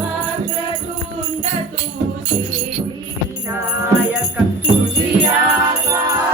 वक्रतुंड तू सिद्धिविनायक तुझी आज्ञा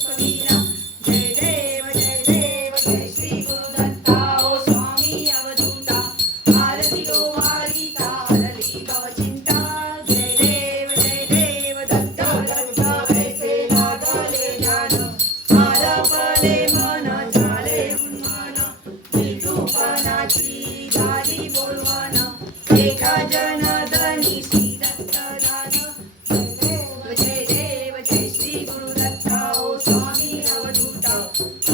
सुखवीरा जय देव जय श्री गुरुदत्ता ओ स्वामी अवधूता आरती ओ वारिता हरली भवचिंता जय देव दत्ता दत्ता वैसे लागले जान आलापले मन झाले उन्मान विरूपणाची झाली बोलवान एका जनार्दनी श्री दत्त दान जय देव जय श्री गुरुदत्ता ओ स्वामी अवधूता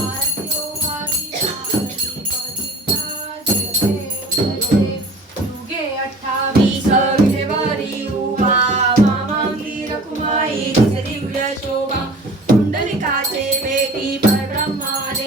आरती ओ वारिता हरली भवचिंता जय देव युगे 28 विषवारी उभा मामांगी रखुमाई दिव्य शोभा कुंडलिकाचे पेटी परब्रह्माने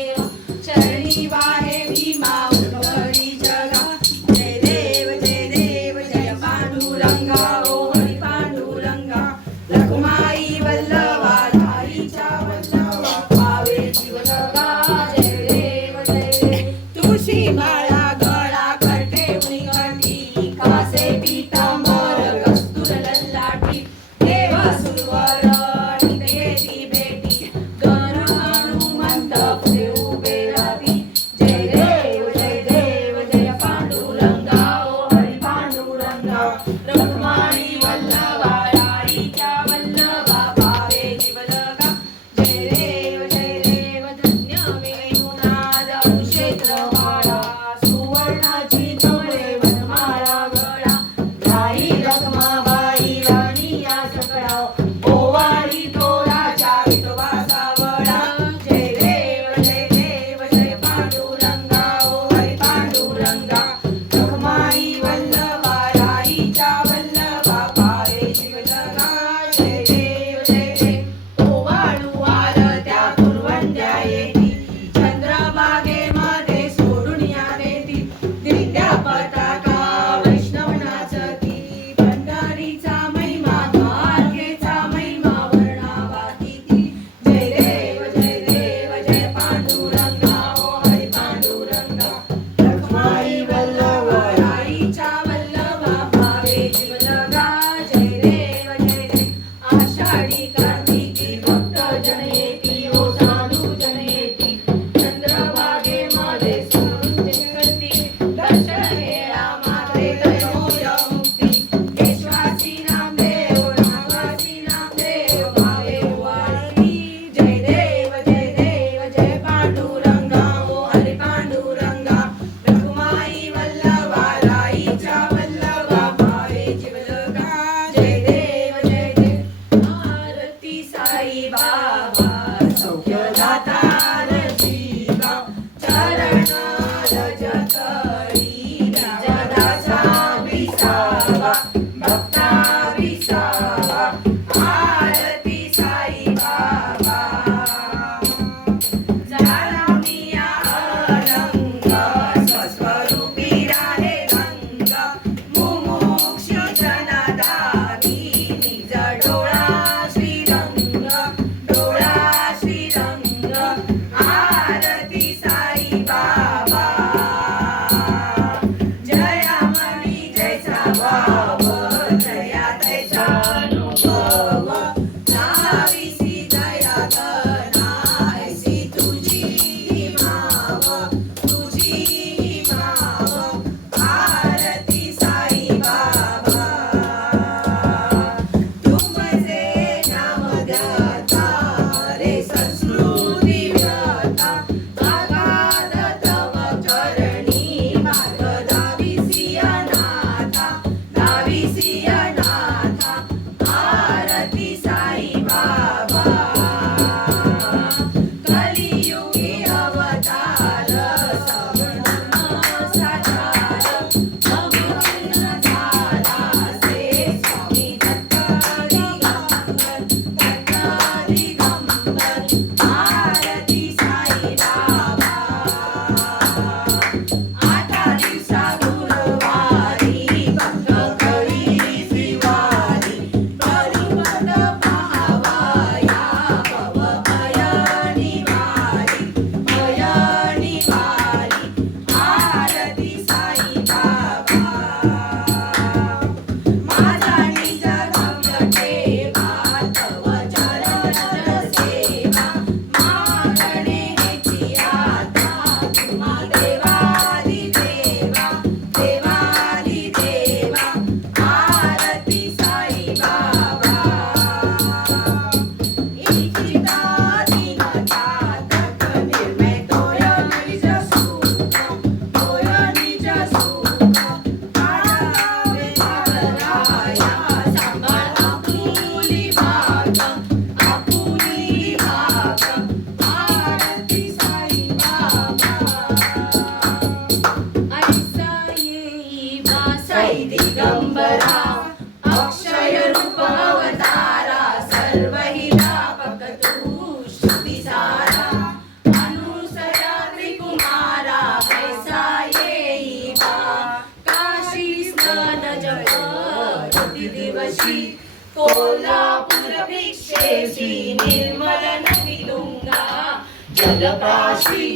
जलपाशी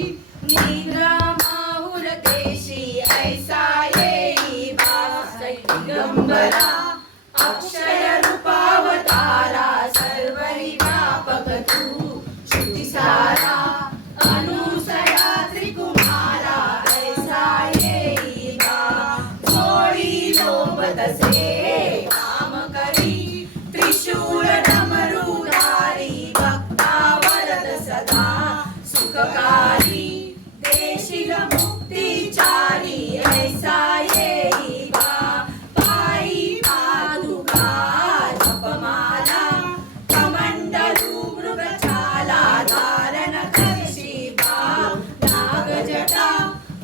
निद्रा माहुर देशी ऐसा येई भास दिगंबरा अक्षय रूपावतारा सर्वहि व्यापक तू श्रुतिसारा अनुसया त्रिकुमारा ऐसा येई जोडी लोभतसे काम करी त्रिशूल डमरुधारी भक्ता वरद सदा सुखकारी देशील मुक्तिचारी ऐसा येई पायी पादुका जपमाला कमंडलू मृगछाला धारण करशी नागजटा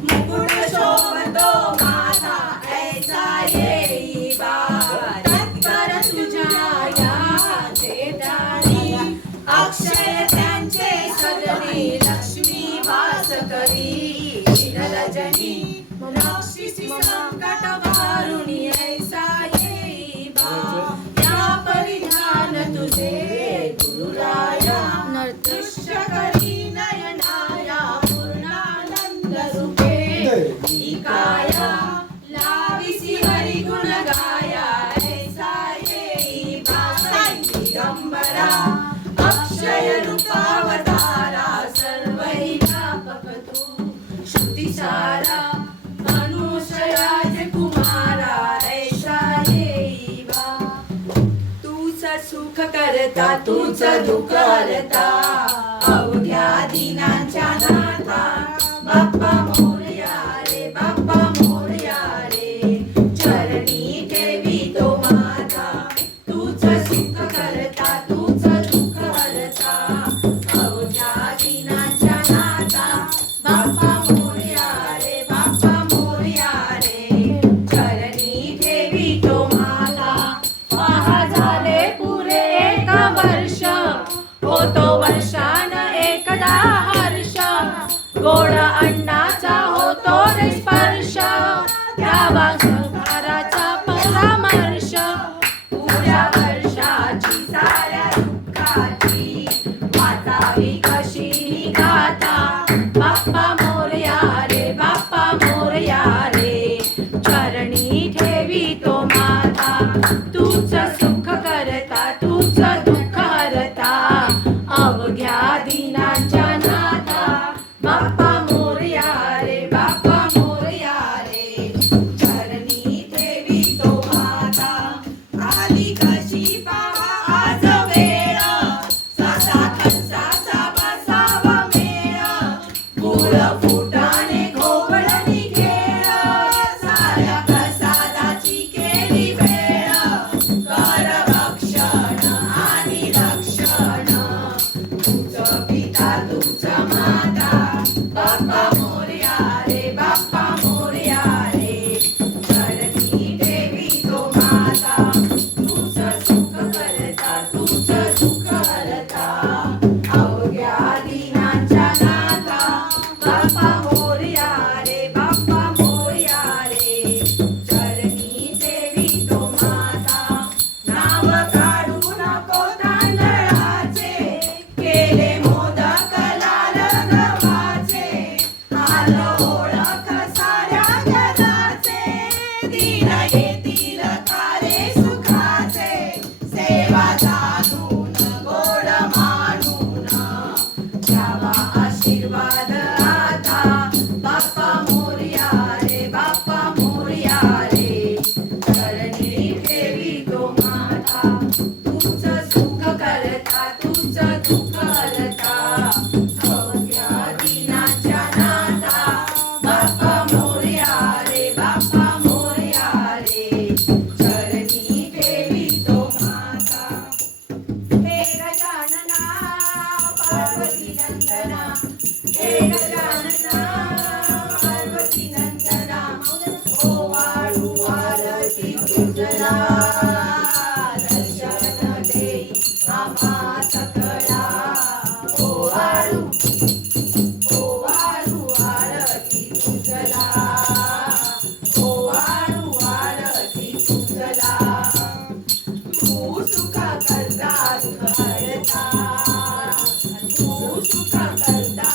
मुकुट शोभतो माथा ऐसा येई तत्पर तुझ्या या चेतानी अक्षय त्यांचे सजनी लक्ष्मी वास करी रजनी राक्षसी संकट वारुणी ऐसा येई या परिधान तुझे गुरुराया दृश्य करी नयनाया पूर्णानंद रूपे काया लाविसी हरि गुण गाया ऐसा येई दिगंबरा अक्षय रूपावतारा सर्वहि व्यापक तू श्रुतिसारा अनुसयाज कुमारा ऐसा येई तूच सुख करता तूच दुःख हरता अवघ्या दिनांच्या नाथा बाप्पा मोरया रे बाप्पा मोरया रे चरणी ठेवी तो माता तूच सुख करता तूच दुःख हरता अवघ्या दिनांच्या नाथा बाप्पा मोरया रे बाप्पा मोरया रे चरणी ठेवी तो माता पहा झाले पुरे एक वर्ष होतो वर्षान एकदा हर्ष गोड अन्नाचा होतो रे स्पर्श द्यावा संसाराचा परामर्श पुऱ्या वर्षाची साऱ्या दुःखाची वाचावी कशी ही गाथा बाप्पा मोरया रे बाप्पा मोरया रे चरणी ठेवी तो माता तूच सुख करता तूच दुःख हरता अवघ्या दिनांच्या नाथा बाप्पा मोरया रे बाप्पा मोरया रे चरणी ठेवी तो माता आली कशी पहा आज वेळ सासा खर्चाचा बसावा मेळ फुल फुटाणे खोबळणी खेळ साऱ्या प्रसादाची केली वेळ कर भक्षण आणि रक्षण तुझ पिता तुझ माता बाप्पा मोरया रे बाप्पा मोरया रे चरणी देवी तो माता तुझ सुख करता तुझ दुःख हरता अवघ्या दिनांच्या नाथा बाप्पा मोरया रे बाप्पा मोरया रे चरणी देवी तो माता नाव काढू नको तांदळाचे केले मोदक लाल गव्हाचे आल ओळख साऱ्या जगाचे दिन येतील खारे सुखाचे सेवा जाणून गोड मानून द्यावा आशीर्वाद आता बाप्पा मोरया रे बाप्पा मोरया रे चरणी ठेवी तो माता तूच सुख करता तूच दुःख हरता अवघ्या दिनाच्या नाथा बाप्पा मोरया रे बाप्पा मोरया रे चरणी ठेवी तो माता हे गजानना पार्वती नंदना हे गजानना पार्वती नंदना ओ वाळू आरती तुझला दर्शन देई आम्हा सकळा ओ वाळू आरती तुझला ओ वाळू आरती तुझला तू सुख करता सुख हरता तू सुख करता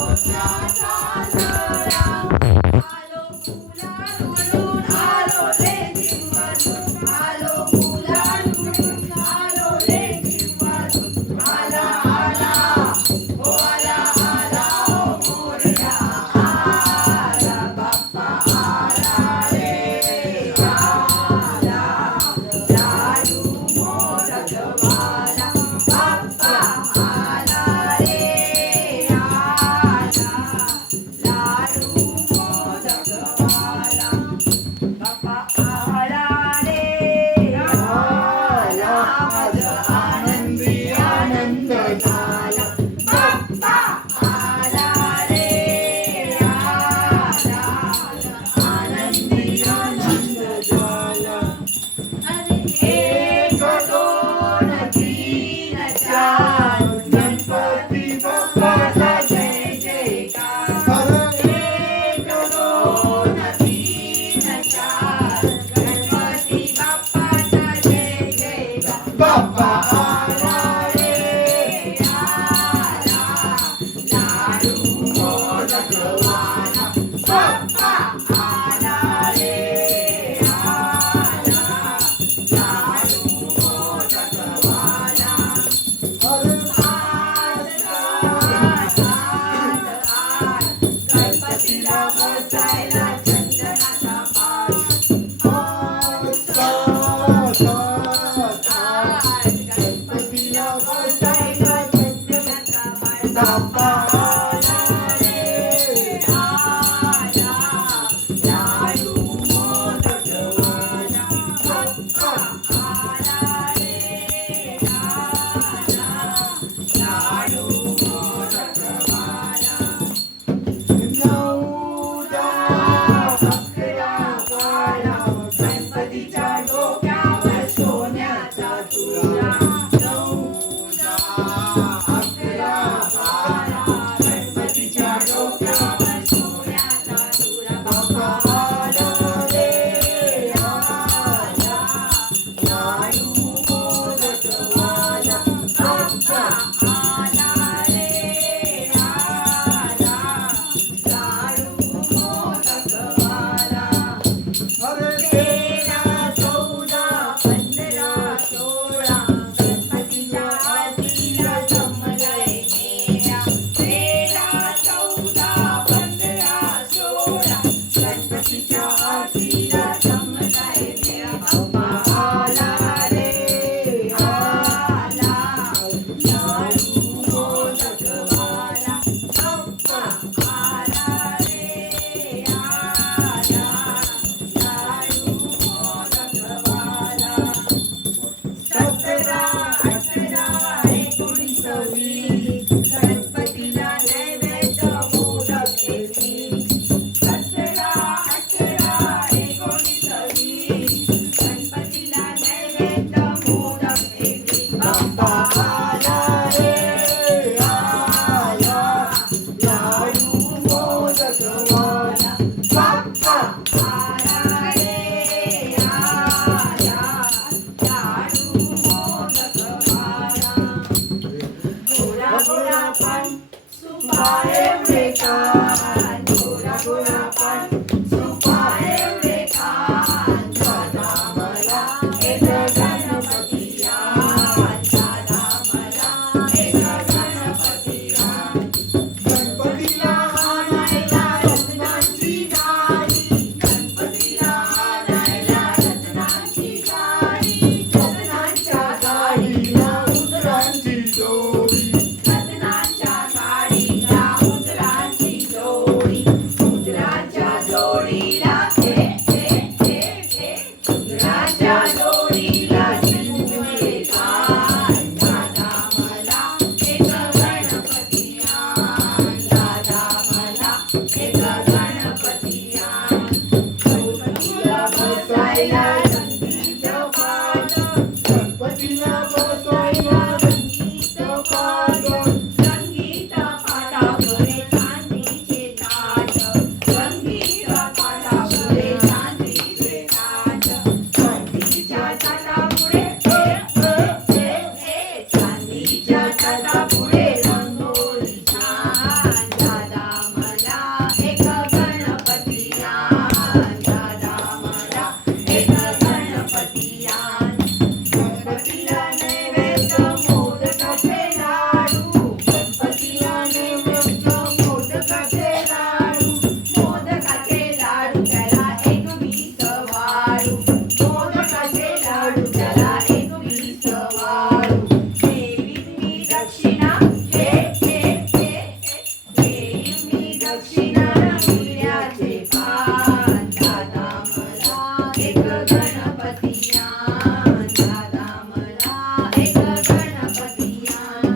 ओठाचा जळा. आलो फुलांवरून आलो रे चिंबरून, आलो फुलांवरून आलो रे चिंबरून. आला आला ओ आला आला ओ मोरया आला, बाप्पा आला रे आला. लाडू मोदकवाला बाप्पा आला रे आला. लाडू मोदकवाला बाप्पा आला रे आला. आज आनंदी आनंद झाला, बाप्पा आला रे आला. आनंदी आनंद झाला. अरे एक दोन तीन चार गणपती बाप्पाचा जय जयकार. एक दोन तीन चार गणपती बाप्पाचा जय जयकार. बाप्पा आला रे आला. लाडू मोदकवाला बाप्पा आला रे आला. लाडू मोदकवाला गणपतीला बसायला चंदनाचा पाट. गणपतीला बसायला चंदनाचा पाट. बाप्पा आला रे आला. लाडू मोदकवाला बाप्पा आला रे आला. लाडू मोदकवाला. 9-10-11 गणपतीच्या डोक्यावर सोन्याचा तुरा. 9-10-11 गणपतीच्या डोक्यावर सोन्याचा तुरा. बाप्पा आला रे आला. लाडू मोदकवाला बाप्पा आला रे आला. लाडू मोदकवाला. 13-14-15-16 गणपतीच्या आरतीला जमलंय मेळा. 13-14-15-16 गणपतीच्या आरतीला जमलंय मेळा. बाप्पा आला रे आला. लाडू मोदकवाला बाप्पा आला रे आला. लाडू मोदकवाला. 17-18-19-20 गणपतीला नैवेद्य मोदक देवी. 17-18-19-20 गणपतीला नैवेद्य मोदक देवी. बाप्पा आला रे आला. लाडू मोदकवाला बाप्पा आला रे आला. लाडू मोदकवाला. गोरा गोरा पान सुपा एवढे कान. गोरा गोरा पान सुपा एवढे कान. दादा मला एक गणपती आण. दादा मला एक गणपती आण. गणपतीला आणायला रत्नांची गाडी. गणपतीला आणायला रत्नांची गाडी. रत्नांच्या गाडीला उंदरांची जोडी. रत्नांच्या गाडीला उंदरांची जोडी. उंदरांच्या जोडीला उंदरांच्या जोडीला चिमुकले कान. दादा मला एक गणपती आण. दादा मला एक गणपती आण. गणपतीला बसायला संगीत पाठ. गणपतीला बसायला संगीत पाठ. संगीत पाठापुढे चांदीचे ताट. संगीत पाठापुढे चांदीचे ताट. चांदीच्या ताटापुढे चांदीच्या ताटापुढे रंगोळी छान. दादा दक्षिण सूर्याचे पान दादा मला एक गणपती आण दादा मला एक गणपती आण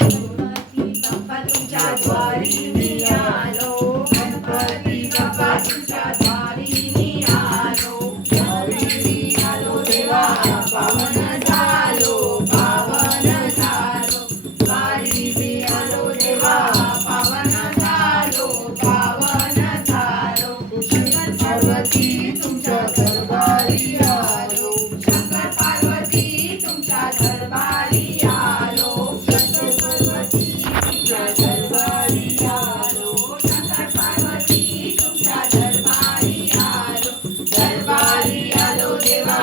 गणपती बाप्पा तुमच्या द्वारी मी आलो गणपती बाप्पा तुमच्या द्वारी मी आलो देवा पावन झालो द्वारी मी आलो देवा पावन झालो शंकर पार्वती तुमच्या दरबारी आलो शंकर पार्वती तुमच्या दरबारी आलो शंकर पार्वती तुमच्या दरबारी आलो शंकर पार्वती तुमच्या दरबारी आलो देवा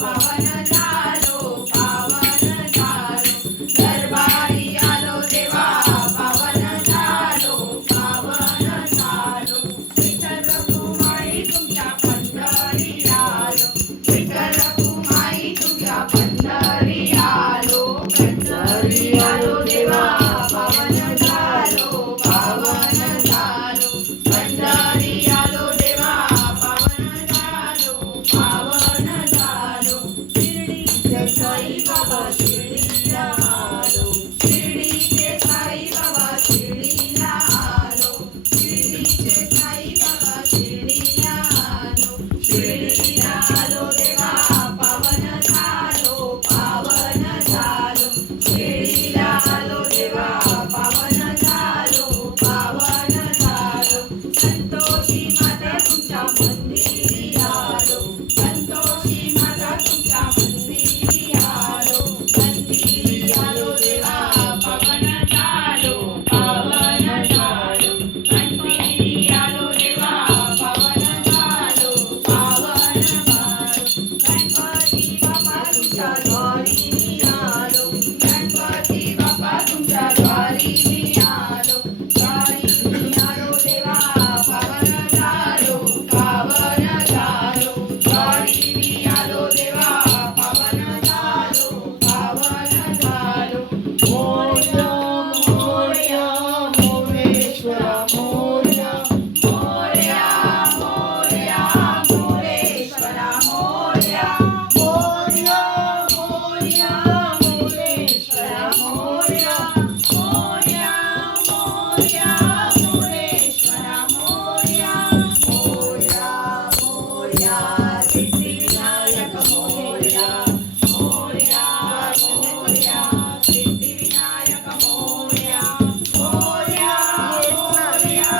पावन झालो दरबारी आलो देवा पावन झालो विठ्ठल रखुमाई तुमच्या पंढरी आलो विठ्ठल रखुमाई तुमच्या पंढरी आलो देवा पावन झालो पंढरी आलो देवा पावन झालो शिर्डीचे साई बाबा शिर्डीला आलो शिर्डीचे साई बाबा शिर्डीला आलो शिर्डीचे साई बाबा शिर्डीला आलो देवा पावन झालो शिर्डीला आलो देवा पावन झालो संतोषी माता तुमच्या मंदिरी आलो संतोषी माता तुमच्या मंदिरी आलो देवा पावन झालो मंदिरी आलो देवा पावन झालो गणपती बाप्पा तुमच्या द्वारी मी आलो गणपती बाप्पा तुमच्या द्वारी मी आलो देवा पावन झालो द्वारी मी आलो देवा पावन झालो मोरया मोरया मोरेश्वरा मोरया मोरया मोरया मोरेश्वरा मोरया मोरया मोरया मोरेश्वरा मोरया मोरया मोरया मोरेश्वरा मोरया मोरया मोरया सिद्धिविनायक मोरया मोरया मोरया सिद्धिविनायक मोरया मोरया मोरया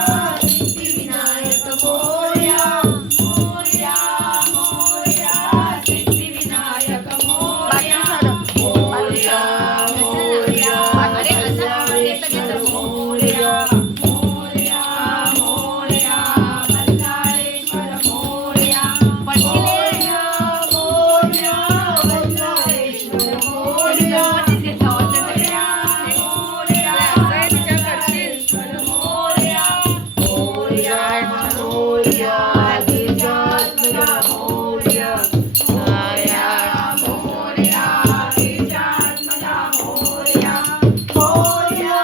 सिद्धिविनायक मोरया मोरया मोरया सिद्धिविनायक मोरया मोरया मोरया मोरया मोरया मोरया बल्लाळेश्वर मोरया मोरया मोरया बल्लाळेश्वर मोरया मोरया मोरया बल्लाळेश्वर मोरया मोरया मोरया गिरिजात्मजा मोरया मोरया मोरया गिरिजात्मजा मोरया मोरया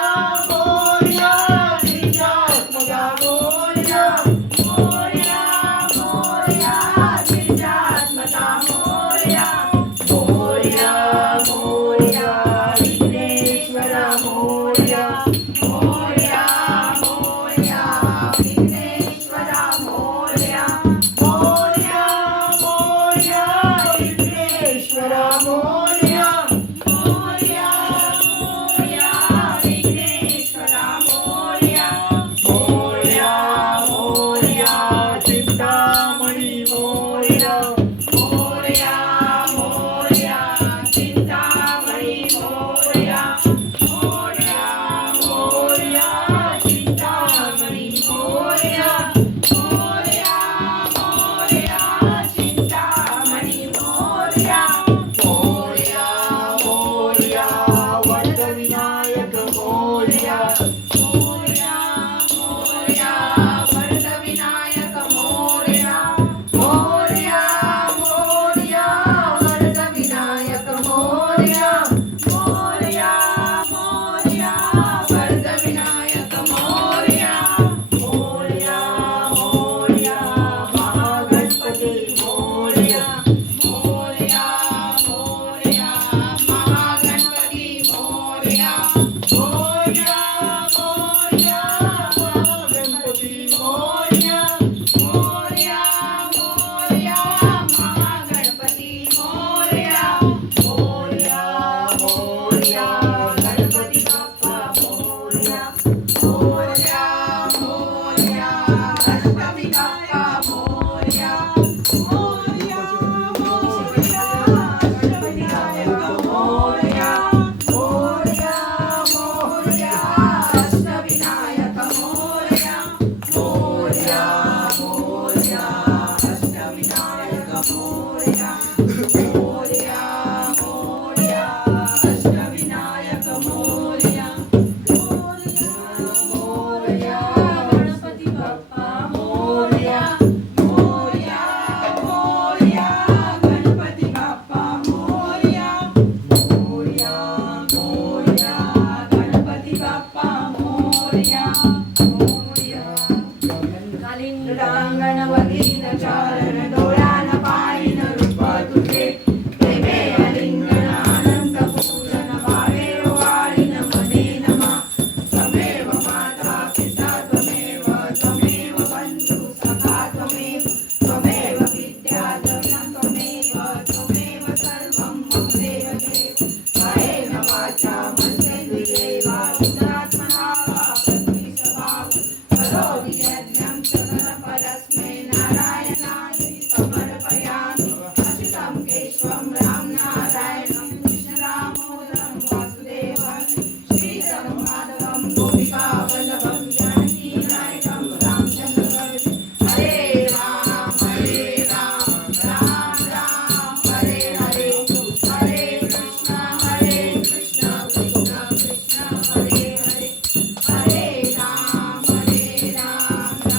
मोरया गिरिजात्मजा मोरया मोरया मोरया गिरिजात्मजा मोरया मोरया मोरया विघ्नेश्वरा मोरया मोरया मोरया विघ्नेश्वरा मोरया मोरया मोरया विघ्नेश्वरा मोरया मोरया मोरया विघ्नेश्वरा मोरया मोरया मोरया चिंतामणी मोरया मोरया मोरया चिंतामणी मोरया मोरया मोरया चिंतामणी मोरया यज्ञं सकलफलस्मै नारायणाय समर्पयामि अच्युतं केशवं राम नारायणं कृष्णदामोदरं वासुदेवं श्रीधरं माधवं गोपिकावल्लभं जानकीनायकं रामचन्द्रं हरे राम राम राम हरे हरे हरे कृष्ण कृष्ण कृष्ण हरे हरे हरे राम राम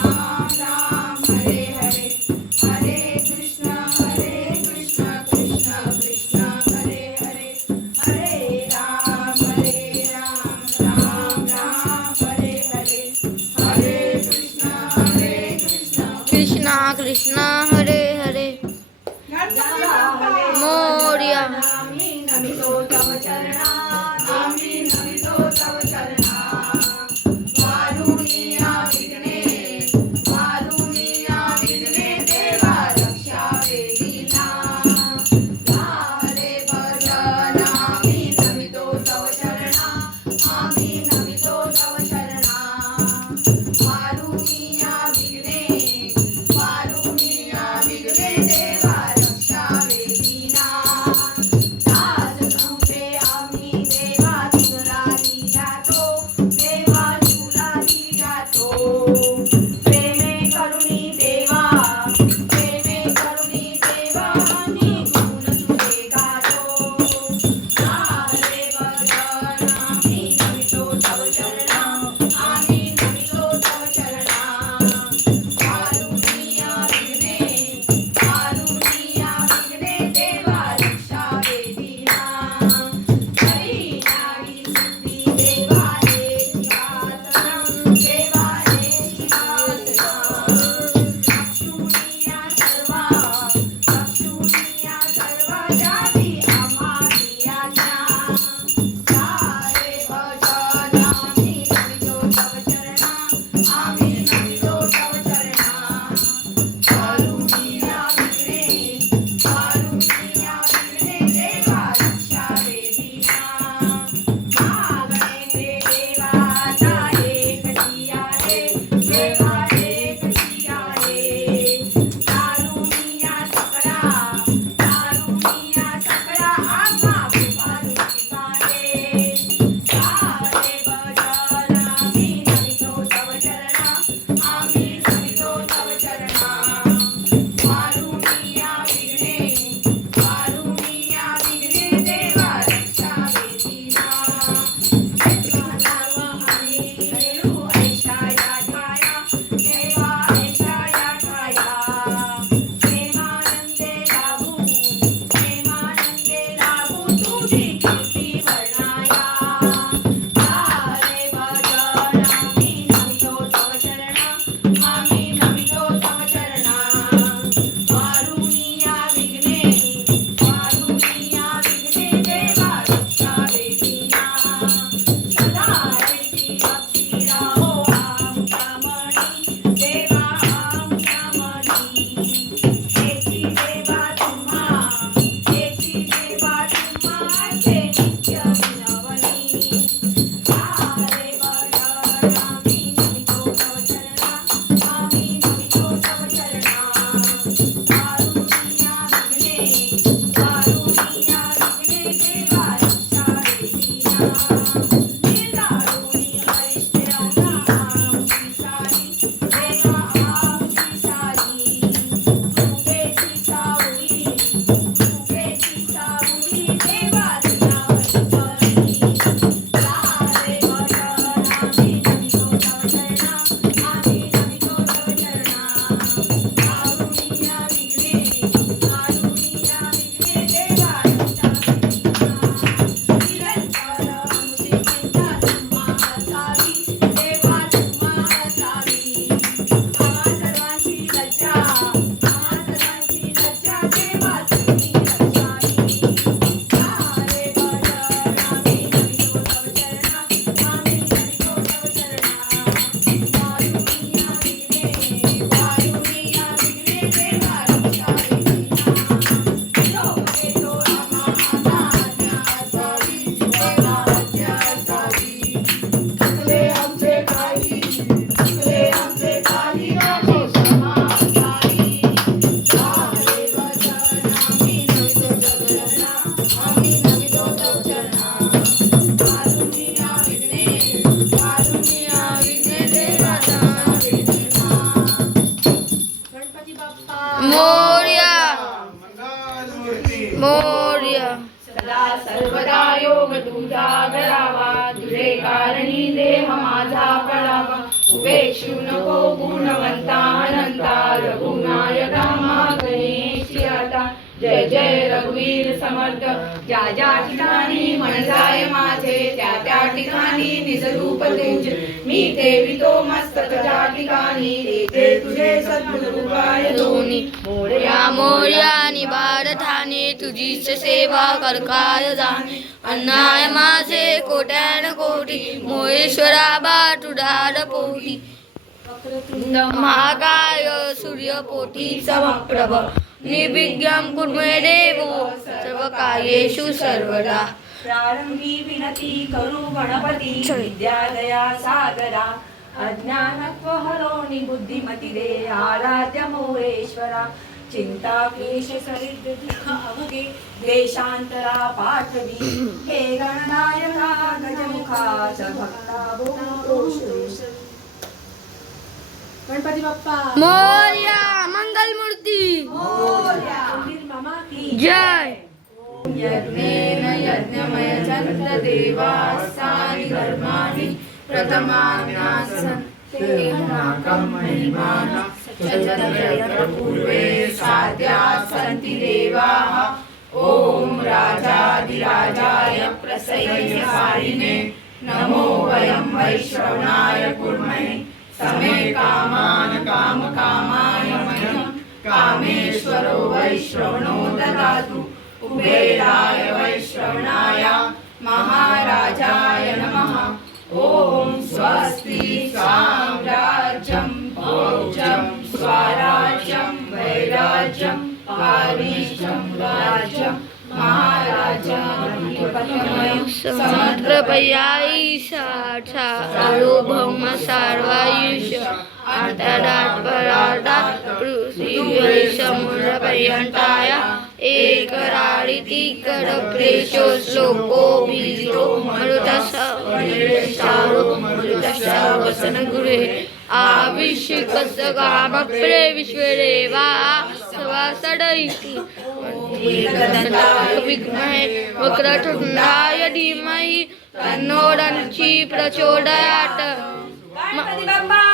सदा योग तुझा घडावा, तुझे कारणी देह माझा पडावा. उपेक्षू नको गुणवंता अनंता, रघुनायका गणेशी आता. जय जय रघुवीर समर्थ. ज्या ज्या ठिकाणी मन जाय माझे, त्या त्या ठिकाणी निज रूप तुझे. मी ठेवितो मस्तक ज्या ठिकाणी, तेथे तुझे सद्गुरुपाय दोन्ही. मोरया मोरया निबार ठाणे, तुझीच सेवा करकाय जाणे. अन्नाय माझे कोट्यान कोटी, मोरेश्वरा बा तुडार पोटी. महाकाय सूर्यकोटी समप्रभ, निर्विघ्नं कुर्मे देवो सर्वकार्येषु सर्वदा. प्रारंभी विनती करू गणपती, विद्यालया सागरा. अज्ञानत्व हरो बुद्धिमती दे, आराध्य मोरेश्वरा. चिंता क्लेश सरित दुःख अवघे, देशांतरा पाठवी. हे गणनायका गजमुखा, भक्ता बोल. गणपती बाप्पा मोरया. मंगल मूर्ती मोरया. मामा की जय. यज्ञेन यज्ञमय चंद्र देवास्तानि धर्माणि प्रथमान्यासन् तेनाकं महिमाना चतुर्यत्र पूर्वे साध्या सन्ति देवाः. ओम राजाधिराजाय प्रसय्यसारिणे नमो वयं वैश्रवणाय कुर्महे. समे कामान् कामकामाय मह्यं कामेश्वरो वैश्रवणो ददातु. कुबेराय वैश्रवणाय महाराजाय नमः. ओम स्वस्ति साम्राज्यं भोज्यं स्वराज्यं वैराज्यं पारिष्टं राज्यं समर्पयामि सार्वभौम सार्वायुष अंतरात् परार्धात् पृथिवी समुद्रपर्यन्ताय एकराळिति करप्रेषो श्लोको भीतो मरुतस्सारो वसनगुरे. आविष्कस्य कामप्रे विश्वदेवा सवासडैति विद्महे वक्रतुण्डाय धीमहि तन्नो दन्ति प्रचोदयात्. गणपती बाप्पा